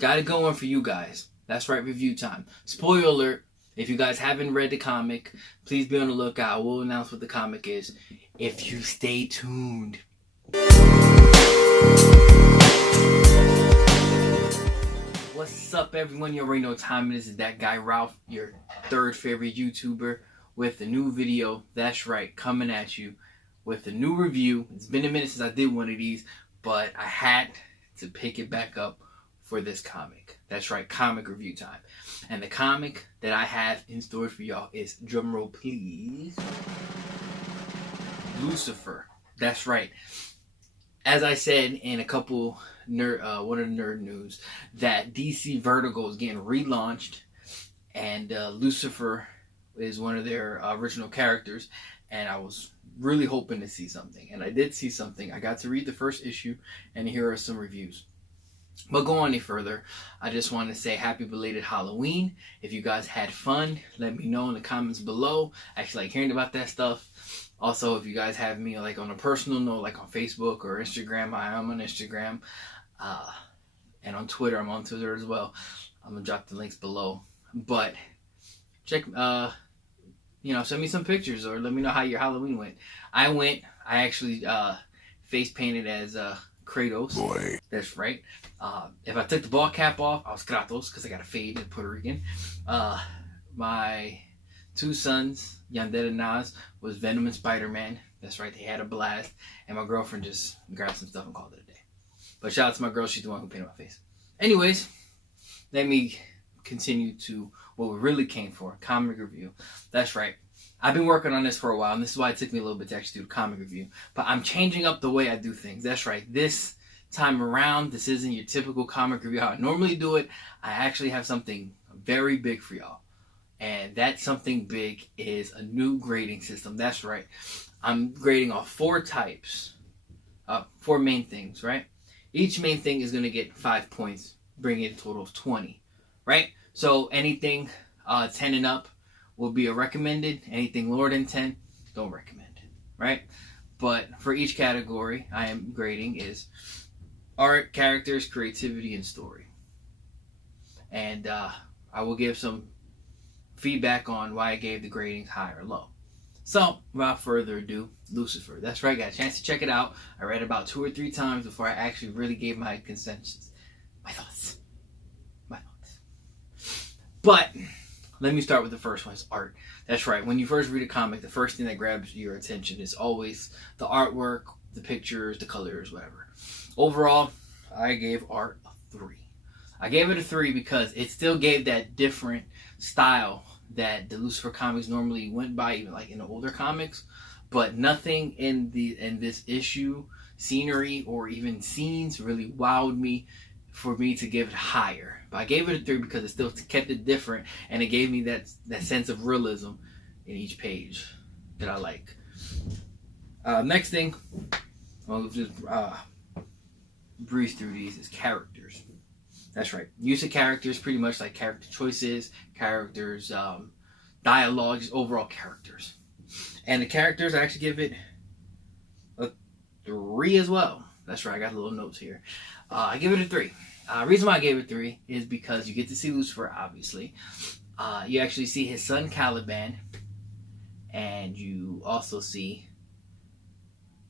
got it going for you guys. That's right, review time. Spoiler alert, if you guys haven't read the comic, please be on the lookout. I will announce what the comic is if you stay tuned. What's up, everyone? You already know what time it is. It's that guy Ralph, your third favorite YouTuber, with a new video. That's right, coming at you with a new review. It's been a minute since I did one of these, but I had to pick it back up for this comic. That's right, comic review time. And the comic that I have in store for y'all is, drumroll please, Lucifer. That's right. As I said in a couple one of the nerd news, that DC Vertigo is getting relaunched, and Lucifer is one of their original characters, and I was really hoping to see something, and I did see something. I got to read the first issue, and here are some reviews. But go on any further, I just want to say happy belated Halloween. If you guys had fun, let me know in the comments below. I actually like hearing about that stuff. Also, if you guys have me like on a personal note, like on Facebook or Instagram, I am on Instagram. And on Twitter, I'm on Twitter as well. I'm going to drop the links below. But check, send me some pictures or let me know how your Halloween went. I actually face painted as Kratos. Boy. That's right. If I took the ball cap off, I was Kratos because I got a fade in Puerto Rican. My two sons, Yandel and Nas, was Venom and Spider-Man. That's right, they had a blast. And my girlfriend just grabbed some stuff and called it a day. But shout out to my girl, she's the one who painted my face. Anyways, let me continue to what we really came for, comic review. That's right. I've been working on this for a while, and this is why it took me a little bit to actually do a comic review. But I'm changing up the way I do things. That's right. This time around, this isn't your typical comic review how I normally do it. I actually have something very big for y'all. And that something big is a new grading system. That's right. I'm grading off 4 types. 4 main things, right? Each main thing is going to get 5 points, bringing it a total of 20, right? So anything 10 and up will be a recommended. Anything lower than 10, don't recommend, right? But for each category I am grading is art, characters, creativity, and story. And I will give some feedback on why I gave the gradings high or low. So, without further ado, Lucifer. That's right, got a chance to check it out. I read it about 2 or 3 times before I actually really gave my consensus. My thoughts. But, let me start with the first one. It's art. That's right, when you first read a comic, the first thing that grabs your attention is always the artwork, the pictures, the colors, whatever. Overall, I gave art a 3. I gave it a 3 because it still gave that different style that the Lucifer comics normally went by, even like in the older comics, but nothing in this issue, scenery or even scenes really wowed me for me to give it higher. But I gave it a 3 because it still kept it different, and it gave me that sense of realism in each page that I like. Next thing, I'll just breeze through these, is characters. That's right. Use of characters, pretty much like character choices, characters, dialogues, overall characters. And the characters, I actually give it a 3 as well. That's right, I got little notes here. I give it a 3. Reason why I gave it 3 is because you get to see Lucifer, obviously. You actually see his son, Caliban. And you also see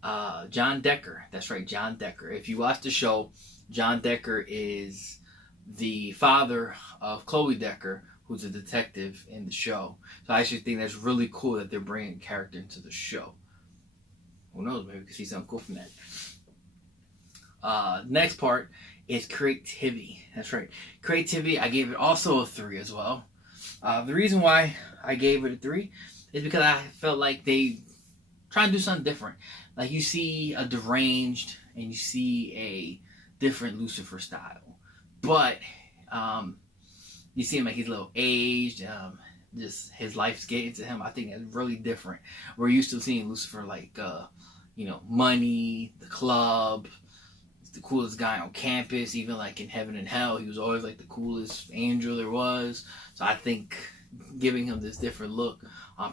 John Decker. That's right, John Decker. If you watch the show, John Decker is the father of Chloe Decker, who's a detective in the show. So I actually think that's really cool that they're bringing a character into the show. Who knows, maybe we can see something cool from that. Next part is creativity. That's right, creativity. I gave it also a 3 as well. The reason why I gave it a 3 is because I felt like they try to do something different. Like you see a deranged and you see a different Lucifer style. But you see him like he's a little aged, just his life's getting to him. I think that's really different. We're used to seeing Lucifer like, money, the club, the coolest guy on campus, even like in Heaven and Hell. He was always like the coolest angel there was. So I think giving him this different look,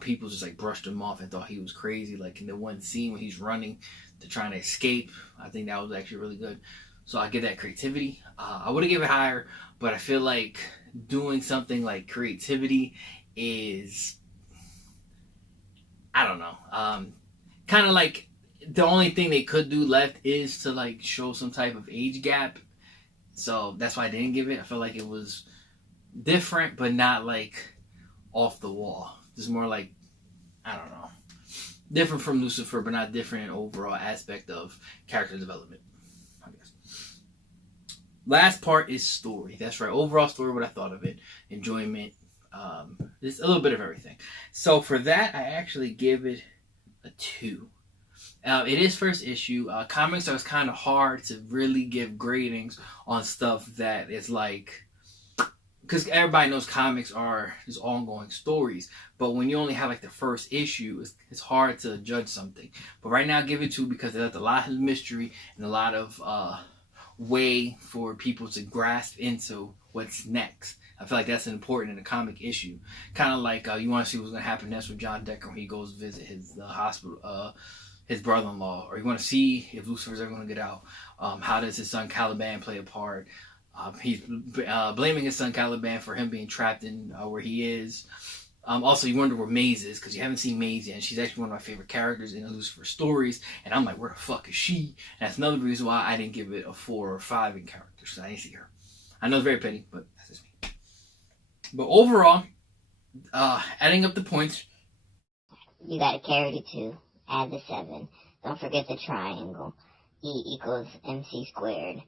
people just like brushed him off and thought he was crazy. Like in the one scene when he's running to trying to escape, I think that was actually really good. so I get that creativity. I would have given it higher, but I feel like doing something like creativity is, I don't know, kind of like the only thing they could do left is to like show some type of age gap. So that's why I didn't give it. I felt like it was different, but not like off the wall. Just more like, I don't know, different from Lucifer, but not different in overall aspect of character development, I guess. Last part is story. That's right. Overall story, what I thought of it, enjoyment, just a little bit of everything. So for that, I actually give it a 2. It is first issue. Comics are kind of hard to really give gradings on stuff that is like, because everybody knows comics are just ongoing stories. But when you only have like the first issue, it's hard to judge something. But right now, I give it 2 because it has a lot of mystery and a lot of way for people to grasp into what's next. I feel like that's important in a comic issue. Kind of like you want to see what's going to happen next with John Decker when he goes to visit his hospital, his brother-in-law, or you want to see if Lucifer's ever going to get out. How does his son Caliban play a part? He's blaming his son Caliban for him being trapped in where he is. Also, you wonder where Maze is because you haven't seen Maze yet. And she's actually one of my favorite characters in the Lucifer stories. And I'm like, where the fuck is she? And that's another reason why I didn't give it a 4 or 5 in characters. So I didn't see her. I know it's very petty, but that's just me. But overall, adding up the points. You gotta carry the 2, add the 7. Don't forget the triangle. E equals MC squared.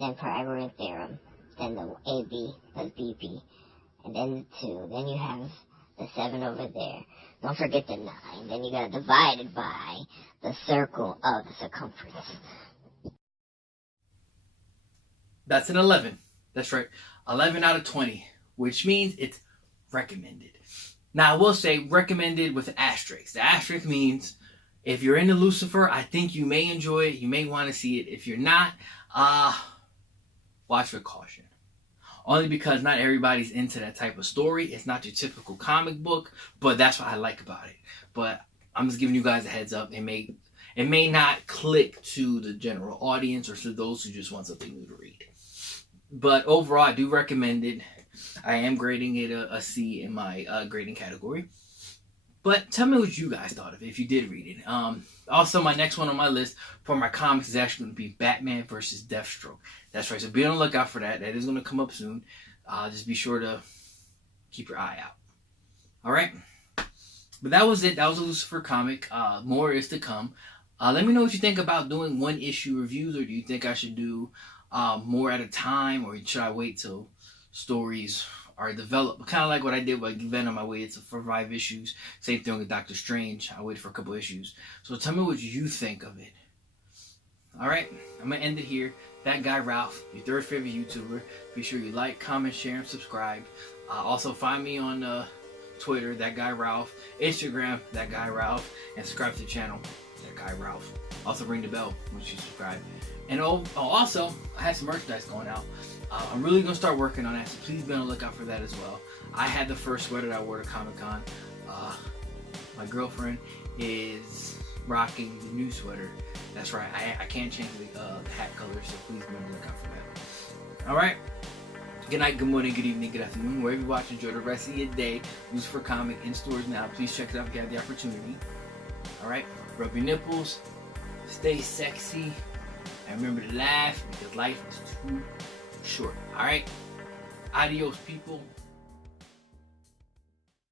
Then Pythagorean theorem. Then the AB plus BB. And then the 2. Then you have the 7 over there. Don't forget the 9. Then you gotta divide it by the circle of the circumference. That's an 11. That's right. 11 out of 20. Which means it's recommended. Now, I will say recommended with an asterisk. The asterisk means if you're into Lucifer, I think you may enjoy it. You may want to see it. If you're not, watch with caution. Only because not everybody's into that type of story. It's not your typical comic book, but that's what I like about it. But I'm just giving you guys a heads up. It may not click to the general audience or to those who just want something new to read. But overall, I do recommend it. I am grading it a C in my grading category. But tell me what you guys thought of it if you did read it. Also, my next one on my list for my comics is actually going to be Batman versus Deathstroke. That's right, so be on the lookout for that. That is going to come up soon. Just be sure to keep your eye out. Alright? But that was it. That was a Lucifer comic. More is to come. Let me know what you think about doing one issue reviews, or do you think I should do more at a time, or should I wait till stories are developed? Kind of like what I did with Venom. I waited for 5 issues. Same thing with Doctor Strange. I waited for a couple issues. So tell me what you think of it. Alright, I'm going to end it here. That guy Ralph, your 3rd favorite YouTuber. Be sure you like, comment, share, and subscribe. Also find me on Twitter, That Guy Ralph. Instagram, That Guy Ralph. And subscribe to the channel, That Guy Ralph. Also ring the bell once you subscribe. And also, I have some merchandise going out. I'm really going to start working on that, so please be on the lookout for that as well. I had the first sweater that I wore to Comic-Con. My girlfriend is rocking the new sweater. That's right, I can't change the hat color, so please be on the lookout for that. Alright, good night, good morning, good evening, good afternoon. Wherever you watch, enjoy the rest of your day. Lucifer Comic in stores now. Please check it out if you have the opportunity. Alright, rub your nipples, stay sexy, and remember to laugh because life is too short. Alright? Adios, people.